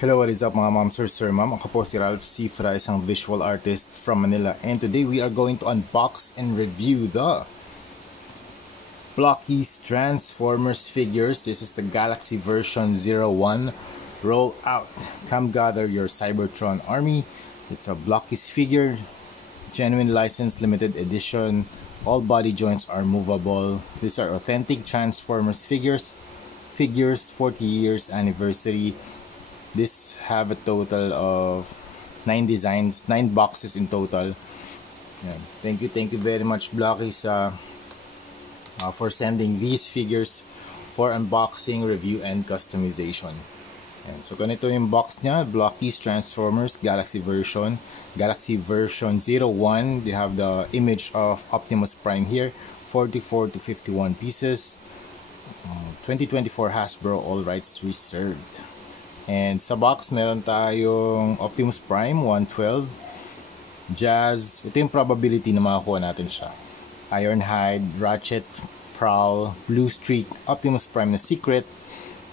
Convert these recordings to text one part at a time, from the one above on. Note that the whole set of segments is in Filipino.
Hello, what is up mga ma'am, sir, ma'am? Ako po si Ralph Cifra, isang visual artist from Manila. And today we are going to unbox and review the Blockies Transformers figures. This is the Galaxy version 01. Roll out. Come gather your Cybertron army. It's a Blockies figure. Genuine license, limited edition. All body joints are movable. These are authentic Transformers figures. 40 years anniversary. This have a total of 9 designs, 9 boxes in total. Yeah. Thank you very much Blockies for sending these figures for unboxing, review, and customization. And so ganito yung box niya, Blockies Transformers Galaxy version 01. They have the image of Optimus Prime here, 44 to 51 pieces. 2024 Hasbro, all rights reserved. And sa box, meron tayong Optimus Prime 112, Jazz, ito yung probability na makakuha natin siya. Ironhide, Ratchet, Prowl, Blue Streak, Optimus Prime na Secret,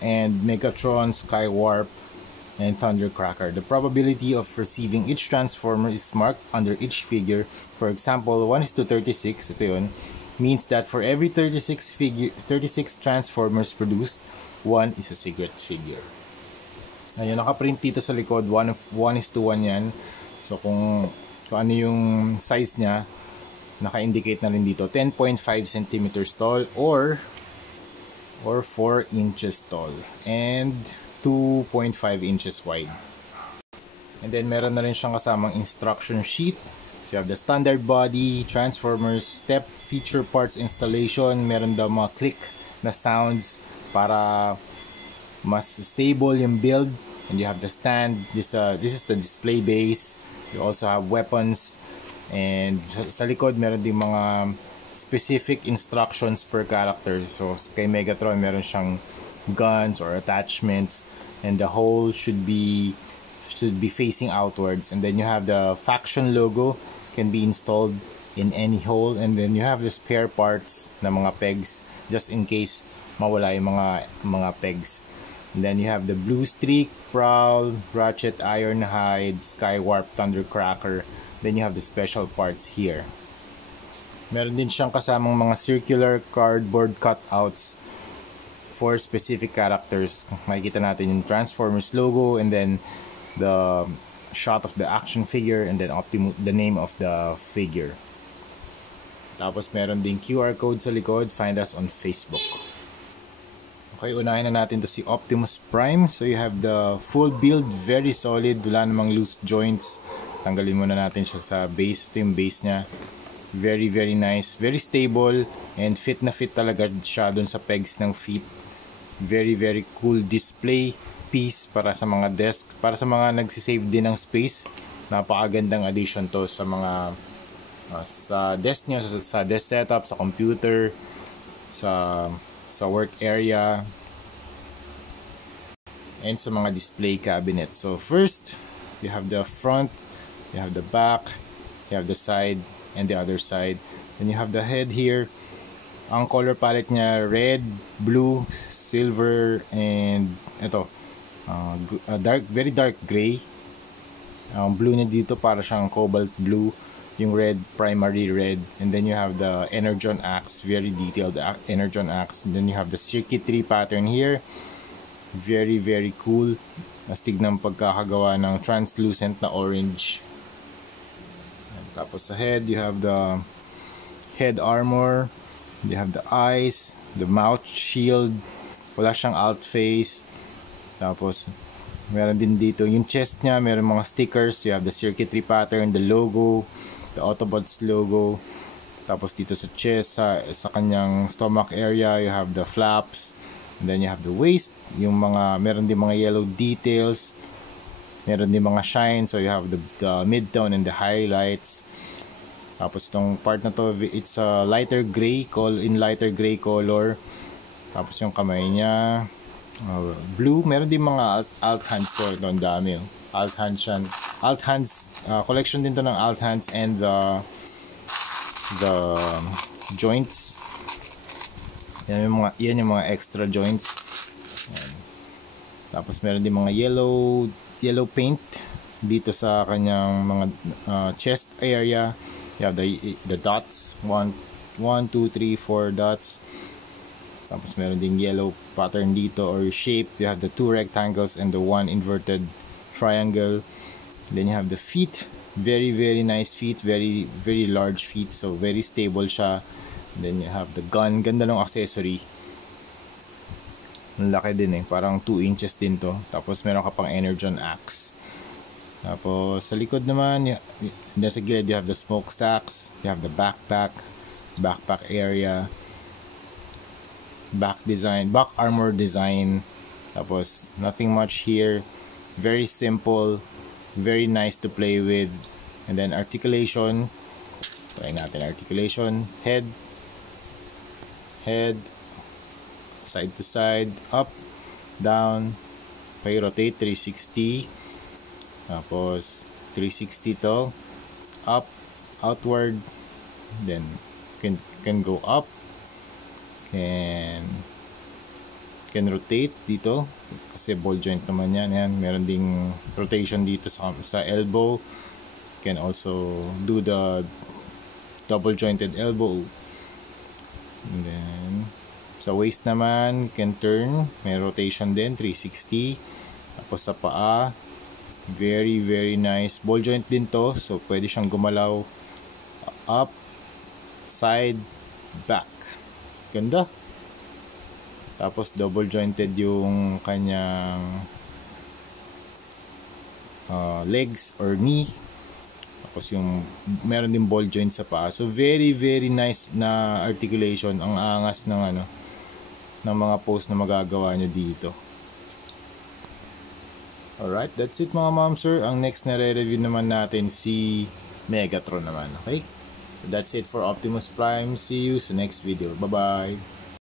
and Megatron, Skywarp, and Thundercracker. The probability of receiving each Transformer is marked under each figure. For example, 1:36, ito yun, means that for every 36 Transformers produced, 1 is a secret figure. Ayun, nakaprint dito sa likod, 1:1 yan. So kung ano yung size niya, naka-indicate na rin dito, 10.5 centimeters tall or 4 inches tall and 2.5 inches wide. And then meron na rin siyang kasamang instruction sheet. So you have the standard body, Transformers, step, feature parts installation, meron daw mga click na sounds para mas stable yung build. And you have the stand. This is the display base. You also have weapons, and sa likod meron din mga specific instructions per character. So kay Megatron meron siyang guns or attachments, and the hole should be facing outwards. And then you have the faction logo, can be installed in any hole. And then you have the spare parts na mga pegs just in case mawala yung mga pegs. And then you have the Blue Streak, Prowl, Ratchet, Ironhide, Skywarp, Thundercracker. Then you have the special parts here. Meron din siyang kasamang mga circular cardboard cutouts for specific characters. Makikita natin yung Transformers logo, and then the shot of the action figure, and then the name of the figure. Tapos meron din QR code sa likod. Find us on Facebook. Okay, unahin na natin to si Optimus Prime. So you have the full build, very solid, wala namang loose joints. Tanggalin muna natin siya sa base. Ito yung base niya. Very nice, very stable, and fit na fit talaga siya dun sa pegs ng feet. Very cool display piece para sa mga desk, para sa mga nagsisave din ng space. Napakagandang addition to sa mga sa desk niyo, sa desk setup, sa computer, sa work area, and sa mga display cabinets. So first, you have the front, you have the back, you have the side, and the other side. Then you have the head here. Ang color palette niya, red, blue, silver, and ito, very dark gray. Ang blue niya dito para siyang cobalt blue. Yung red, primary red. And then you have the Energon axe, very detailed Energon axe. And then you have the circuitry pattern here, very cool. Astig ng pagkakagawa ng translucent na orange. And tapos sa head, you have the head armor, you have the eyes, the mouth shield, wala siyang alt face. Tapos meron din dito yung chest niya, meron mga stickers. You have the circuitry pattern, the logo, the Autobots logo. Tapos dito sa chest, sa kanyang stomach area, you have the flaps. And then you have the waist, yung mga meron din mga yellow details, meron din mga shine. So you have the mid-tone and the highlights. Tapos tong part na to, it's a lighter gray, lighter gray color. Tapos yung kamay niya, blue. Meron din mga alt hands to. Ito ang dami. Alt hands, collection din to ng alt hands and the joints. Yan yung mga extra joints. Yan. Tapos meron din mga yellow paint dito sa kanyang mga chest area. You have the dots, 1 2 3 4 dots. Tapos meron ding yellow pattern dito or shape. You have the 2 rectangles and the 1 inverted triangle. Then you have the feet, very nice feet, very large feet, so very stable siya. Then you have the gun, ganda ng accessory. Ang laki din parang 2 inches din to. Tapos meron ka pang Energon axe. Tapos sa likod naman, sa gilid you have the smokestacks, you have the backpack area, back armor design. Tapos nothing much here, very simple, very nice to play with. And then articulation, try natin articulation, head, side to side, up, down, okay, rotate 360. Tapos 360 to, up, outward, then can go up, can rotate dito kasi ball joint naman yan. Meron ding rotation dito sa elbow. Can also do the double jointed elbow. And then sa waist naman, can turn, may rotation din 360. Tapos sa paa, very nice, ball joint din to, so pwede siyang gumalaw up, side, back, ganda. Tapos double jointed yung kanyang legs or knee. Tapos yung meron din ball joint sa paa, so very nice na articulation. Ang angas ng ng mga pose na magagawa nyo dito. Alright, that's it mga ma'am sir. Ang next na re-review naman natin si Megatron naman. Okay, so that's it for Optimus Prime. See you sa next video. Bye bye.